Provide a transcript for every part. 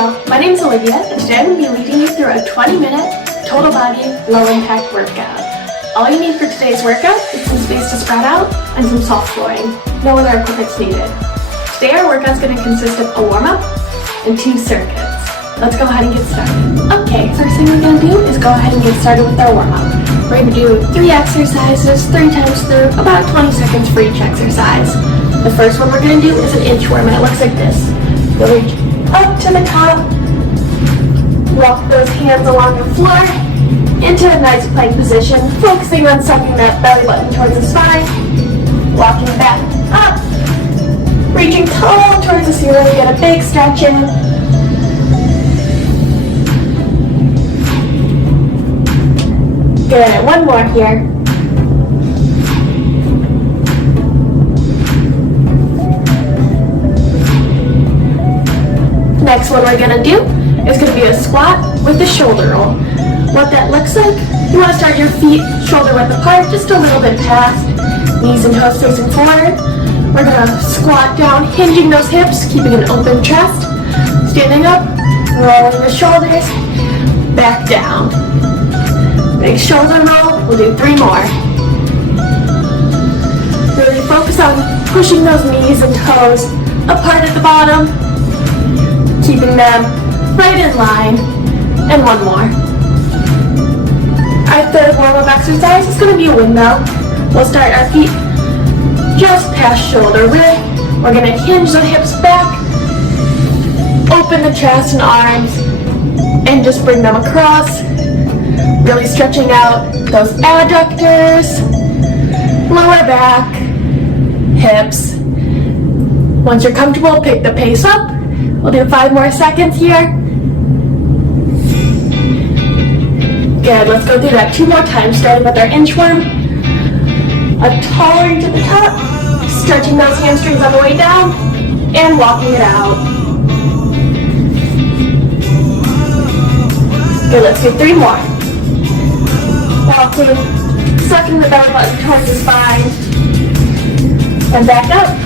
y'all, my name is Olivia, and today I'm going to be leading you through a 20-minute total body low impact workout. All you need for today's workout is some space to spread out and some soft flooring. No other equipment's needed. Today our workout's going to consist of a warm-up and 2 circuits. Let's go ahead and get started. Okay, first thing we're going to do is go ahead and get started with our warm-up. We're going to do 3 exercises, 3 times through, about 20 seconds for each exercise. The first one we're going to do is an inchworm, and it looks like this. You'll reach up to the top, walk those hands along the floor into a nice plank position, focusing on sucking that belly button towards the spine, walking back up, reaching tall towards the ceiling, get a big stretch in. Good, one more here. Next one we're gonna do is gonna be a squat with a shoulder roll. What that looks like, you wanna start your feet shoulder width apart, just a little bit past, knees and toes facing forward. We're gonna squat down, hinging those hips, keeping an open chest, standing up, rolling the shoulders, back down. Big shoulder roll, we'll do 3 more. Really focus on pushing those knees and toes apart at the bottom, keeping them right in line, and 1 more. Our third warm-up exercise is going to be a windmill. We'll start our feet just past shoulder width. We're going to hinge the hips back, open the chest and arms, and just bring them across, really stretching out those adductors, lower back, hips. Once you're comfortable, pick the pace up. We'll do 5 more seconds here. Good, let's go through that 2 more times, starting with our inchworm. A tall reach at the top, stretching those hamstrings on the way down, and walking it out. Good, let's do 3 more. Walking, sucking the belly button towards the spine, and back up.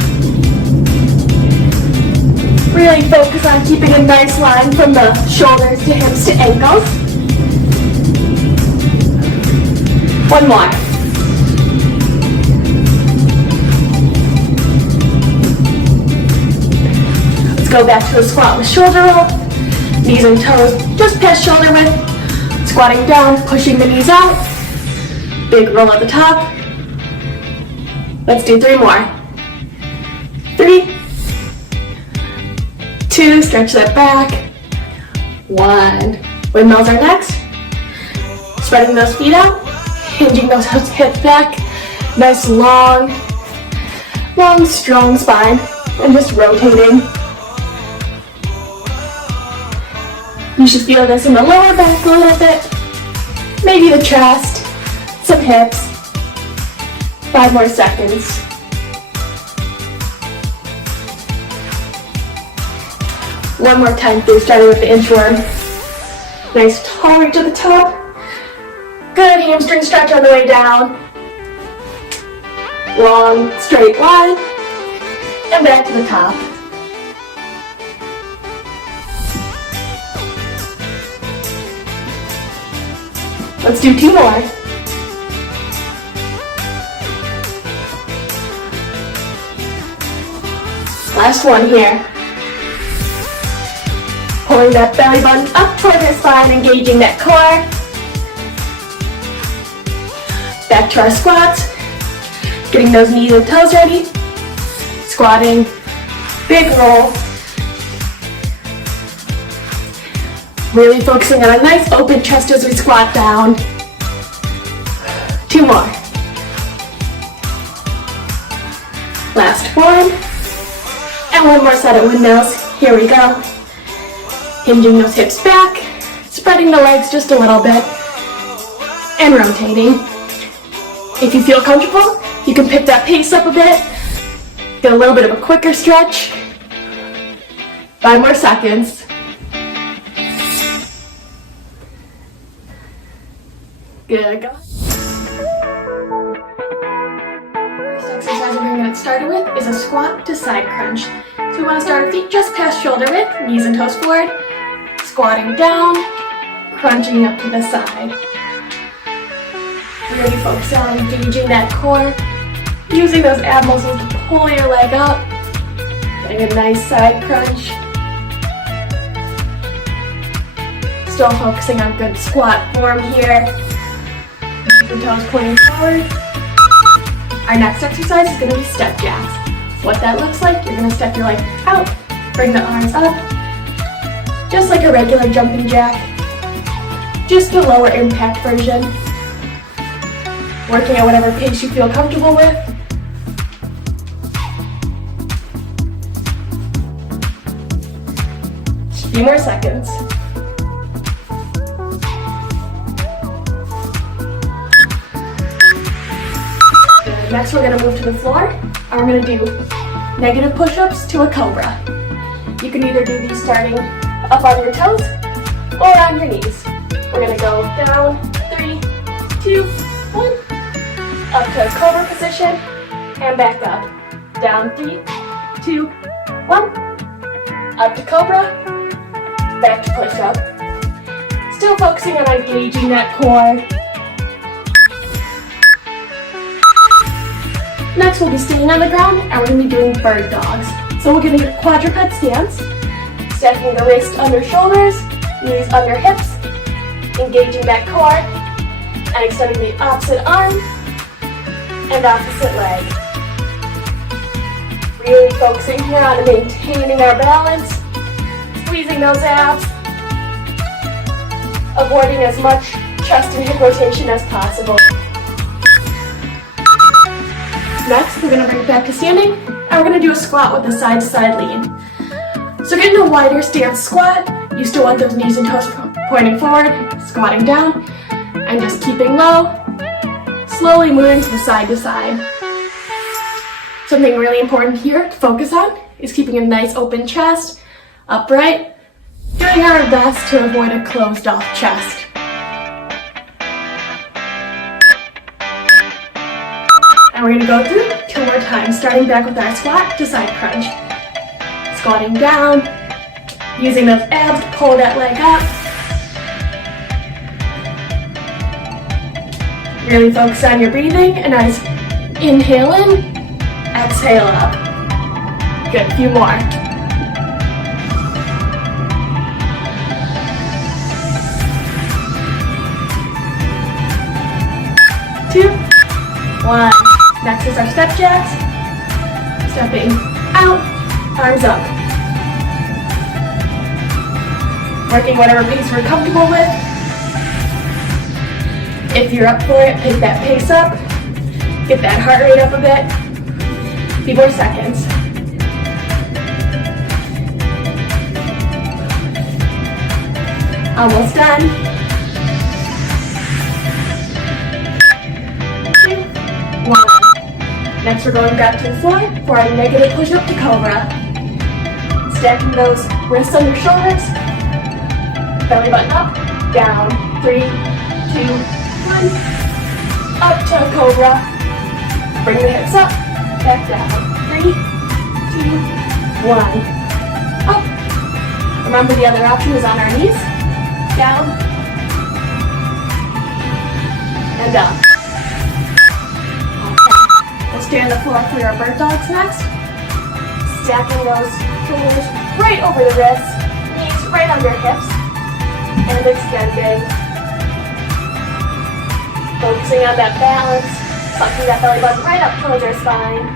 Really focus on keeping a nice line from the shoulders to hips to ankles. 1 more. Let's go back to a squat with shoulder roll. Knees and toes just past shoulder width. Squatting down, pushing the knees out. Big roll at the top. Let's do 3 more. 3, 2, stretch that back. 1. Windmills are next. Spreading those feet out, hinging those hips back. Nice long, strong spine, and just rotating. You should feel this in the lower back a little bit, maybe the chest, some hips. 5 more seconds. One more time through, starting with the inchworm. Nice tall reach at the top. Good hamstring stretch on the way down. Long, straight line. And back to the top. Let's do 2 more. Last one here. Pulling that belly button up toward the spine, engaging that core. Back to our squats. Getting those knees and toes ready. Squatting. Big roll. Really focusing on a nice open chest as we squat down. 2 more. Last one. And 1 more set of windmills. Here we go. Hinging those hips back, spreading the legs just a little bit, and rotating. If you feel comfortable, you can pick that pace up a bit, get a little bit of a quicker stretch. 5 more seconds. Good, go. First exercise we're going to get started with is a squat to side crunch. So we want to start our feet just past shoulder width, knees and toes forward, squatting down, crunching up to the side. We're going to be focusing on engaging that core, using those ab muscles to pull your leg up, getting a nice side crunch. Still focusing on good squat form here. The toes pointing forward. Our next exercise is going to be step jacks. So what that looks like, you're going to step your leg out, bring the arms up, just like a regular jumping jack, just a lower impact version. Working at whatever pace you feel comfortable with. Just a few more seconds. Good. Next we're going to move to the floor and we're going to do negative push-ups to a cobra. You can either do these starting up on your toes or on your knees. We're going to go down, 3, 2, 1. Up to cobra position, and back up. Down, 3, 2, 1. Up to cobra, back to push up. Still focusing on engaging that core. Next we'll be staying on the ground, and we're going to be doing bird dogs. So we're going to get quadruped stance, stacking the wrist under shoulders, knees under hips, engaging that core, and extending the opposite arm, and opposite leg. Really focusing here on maintaining our balance, squeezing those abs, avoiding as much chest and hip rotation as possible. Next, we're going to bring it back to standing, and we're going to do a squat with a side-to-side lean. So getting a wider stance squat, you still want those knees and toes pointing forward, squatting down, and just keeping low. Slowly moving from side to side. Something really important here to focus on is keeping a nice open chest, upright, doing our best to avoid a closed off chest. And we're going to go through 2 more times, starting back with our squat to side crunch. Squatting down, using those abs to pull that leg up. Really focus on your breathing, and nice inhale in, exhale up. Good, a few more. Two, 1. Next is our step jacks. Stepping out, arms up. Working whatever pace we're comfortable with. If you're up for it, pick that pace up. Get that heart rate up a bit. A few more seconds. Almost done. 2, 1. Next we're going back to the floor for our negative push-up to cobra. Stacking those wrists under shoulders. Belly button up, down, 3, 2, 1, up to a cobra, bring the hips up, back down, 3, 2, 1, up. Remember the other option is on our knees, down, and up. Okay. We'll stay on the floor for our bird dogs next, stacking those shoulders right over the wrists, knees right under hips, and extending. Focusing on that balance, sucking that belly button right up towards our spine.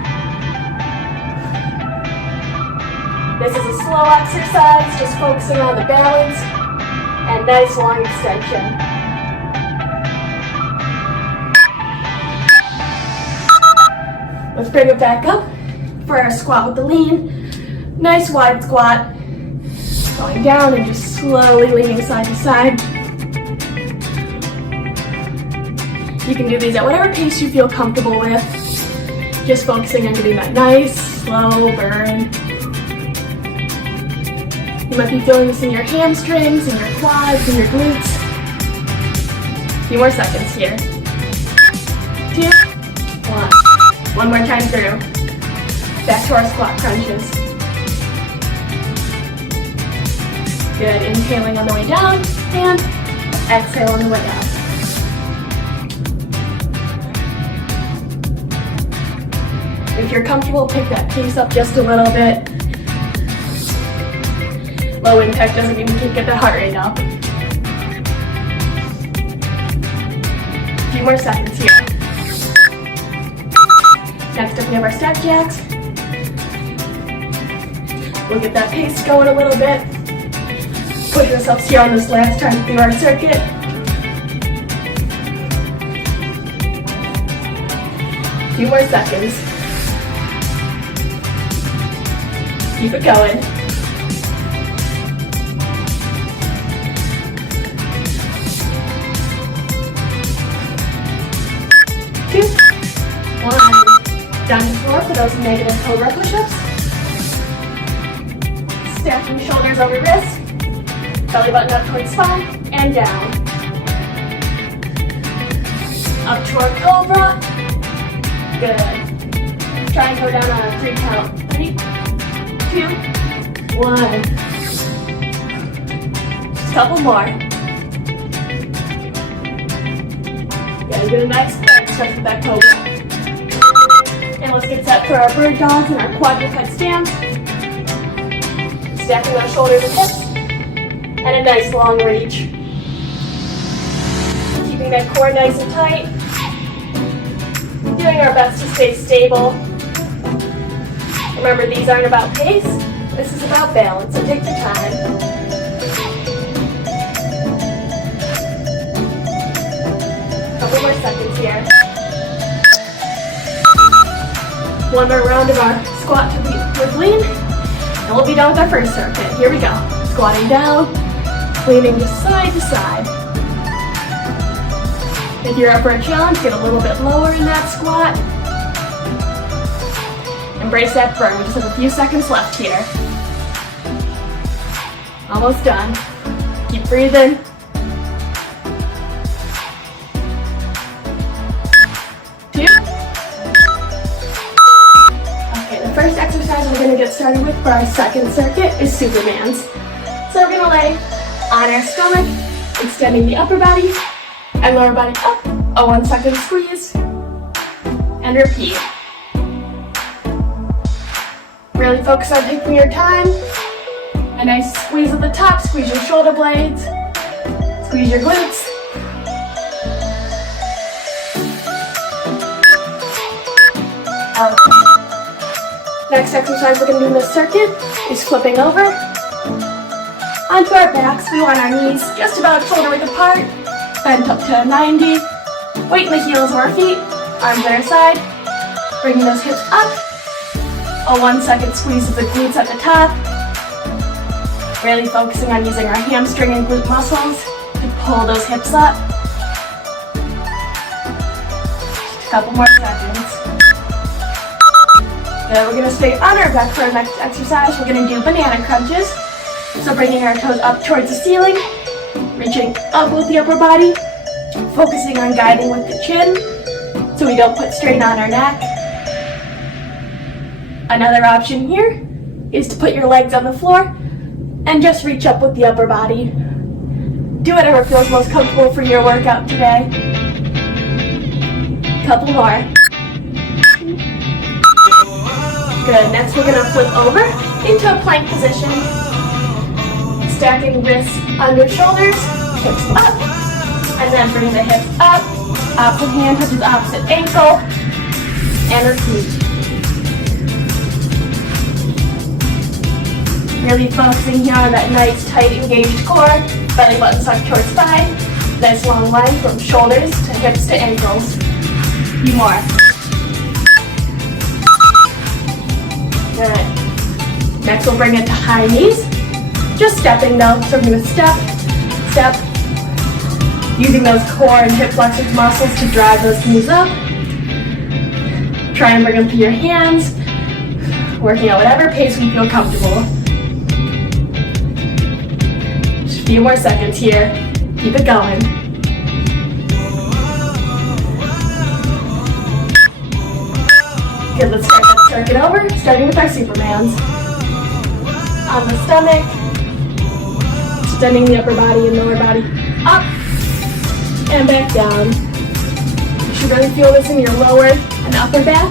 This is a slow exercise, just focusing on the balance and nice long extension. Let's bring it back up for our squat with the lean. Nice wide squat. Going down and just slowly leaning side to side. You can do these at whatever pace you feel comfortable with. Just focusing on getting that nice, slow burn. You might be feeling this in your hamstrings, in your quads, in your glutes. A few more seconds here. 2, 1. One more time through. Back to our squat crunches. Good, inhaling on the way down and exhale on the way up. If you're comfortable, pick that pace up just a little bit. Low impact doesn't mean we can't get the heart rate up. A few more seconds here. Next up we have our step jacks. We'll get that pace going a little bit. Put yourselves here on this last time through our circuit. A few more seconds. Keep it going. 2, 1. Down to the floor for those negative cobra push-ups. Stacking shoulders over wrists. Belly button up towards spine and down. Up toward cobra. Good. Try and go down on a 3 count. 3, 2, 1. Just a couple more. Gotta do a nice stretch with that cobra. And let's get set for our bird dogs and our quadruped stance. Stacking those shoulders and hips. And a nice long reach. Keeping that core nice and tight. Doing our best to stay stable. Remember, these aren't about pace. This is about balance, so take your time. Couple more seconds here. One more round of our squat with lean, and we'll be done with our first circuit. Here we go. Squatting down, leaning just side to side. If you're up for a challenge, get a little bit lower in that squat. Embrace that burn. We just have a few seconds left here. Almost done. Keep breathing. First exercise we're going to get started with for our second circuit is Superman's. So we're going to lay on our stomach, extending the upper body and lower body up. A 1 second squeeze and repeat. Really focus on taking your time. A nice squeeze at the top, squeeze your shoulder blades, squeeze your glutes. Out. Next exercise we're going to do in this circuit is flipping over. Onto our backs, we want our knees just about shoulder width apart, bent up to 90. Weight in the heels of our feet, arms at our side, bringing those hips up. A 1 second squeeze of the glutes at the top. Really focusing on using our hamstring and glute muscles to pull those hips up. Just a couple more seconds. Good, we're going to stay on our back for our next exercise. We're going to do banana crunches. So bringing our toes up towards the ceiling, reaching up with the upper body, focusing on guiding with the chin so we don't put strain on our neck. Another option here is to put your legs on the floor and just reach up with the upper body. Do whatever feels most comfortable for your workout today. Couple more. Good, next we're going to flip over into a plank position. Stacking wrists under shoulders, hips up, and then bring the hips up. Opposite hand touches opposite ankle, and repeat. Really focusing here on that nice, tight, engaged core. Belly button sucked towards spine. Nice long line from shoulders to hips to ankles. A few more. Good. Next we'll bring it to high knees. Just stepping though, so we're going to step, step. Using those core and hip flexors muscles to drive those knees up. Try and bring them to your hands. Working at whatever pace we feel comfortable. Just a few more seconds here. Keep it going. Good, let's start that circuit over, starting with our Supermans. On the stomach, Extending the upper body and lower body up and back down. You should really feel this in your lower and upper back.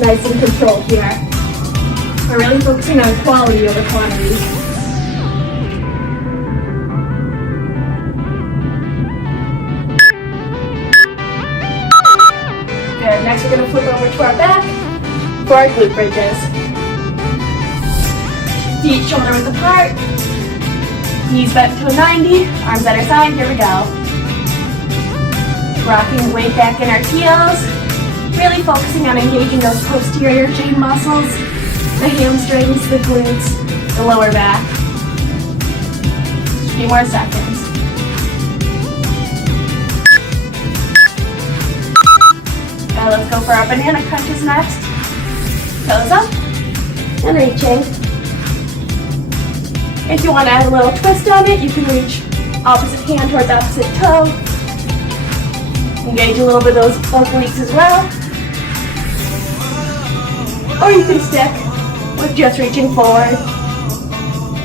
Nice and controlled here. We're really focusing on quality over quantity. Good. Next we're going to flip over to our back for our glute bridges. Feet shoulder width apart. Knees bent to a 90. Arms at our side. Here we go. Rocking the weight back in our heels. Really focusing on engaging those posterior chain muscles, the hamstrings, the glutes, the lower back. A few more seconds. Now let's go for our banana crunches next. Toes up and reaching. If you want to add a little twist on it, you can reach opposite hand towards opposite toe. Engage a little bit of those obliques as well. Or you can stick with just reaching forward.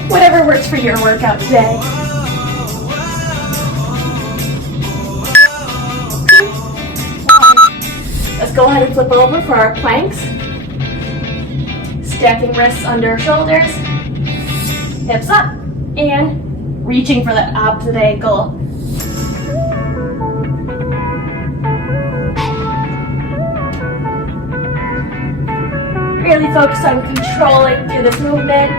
Whatever works for your workout today. Let's go ahead and flip over for our planks. Stacking wrists under shoulders. Hips up. And reaching for that opposite ankle. Really focus on controlling through this movement.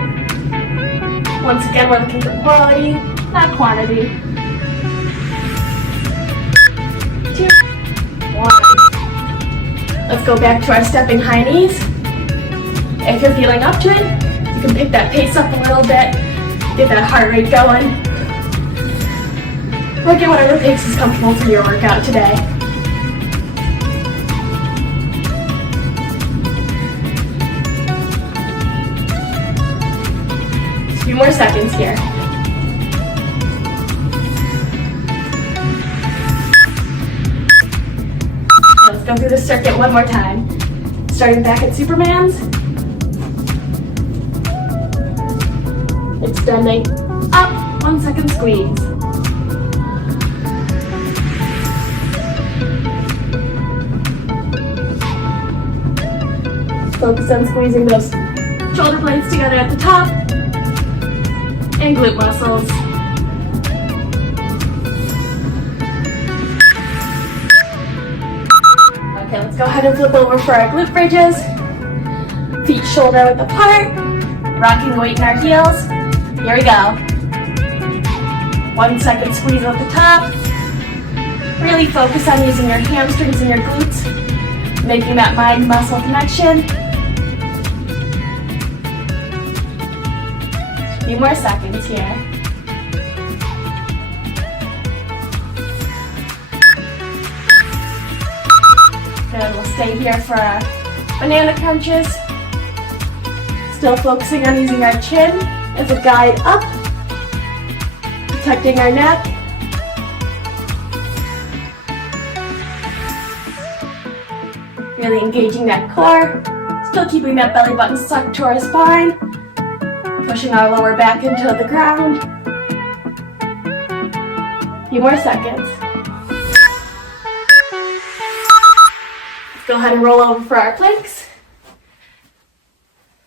Once again, we're looking for quality, not quantity. 2, 1. Let's go back to our stepping high knees. If you're feeling up to it, you can pick that pace up a little bit, get that heart rate going. Or get whatever pace is comfortable for your workout today. Few more seconds here. Let's go through the circuit one more time. Starting back at Superman's. Extending up, 1 second squeeze. Focus on squeezing those shoulder blades together at the top. And glute muscles. Okay, let's go ahead and flip over for our glute bridges. Feet shoulder width apart. Rocking weight in our heels. Here we go. 1 second squeeze at the top. Really focus on using your hamstrings and your glutes, making that mind-muscle connection. A few more seconds here. Good, we'll stay here for our banana crunches. Still focusing on using our chin as a guide up, protecting our neck. Really engaging that core, still keeping that belly button sucked to our spine. Pushing our lower back into the ground. A few more seconds. Let's go ahead and roll over for our planks.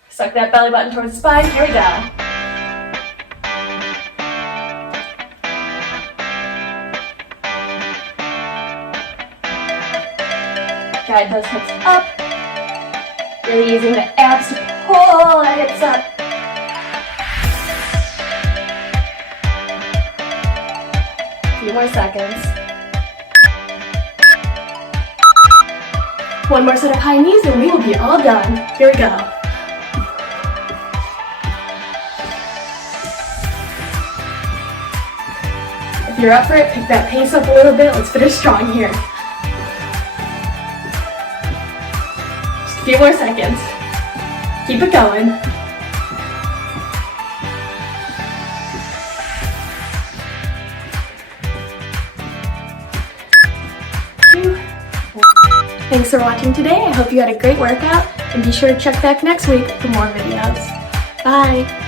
Suck that belly button towards the spine. Here we go. Guide those hips up. Really using the abs to pull the hips up. Few more seconds. One more set of high knees and we will be all done. Here we go. If you're up for it, pick that pace up a little bit. Let's finish strong here. Just a few more seconds. Keep it going. Thanks for watching today. I hope you had a great workout, and be sure to check back next week for more videos. Bye!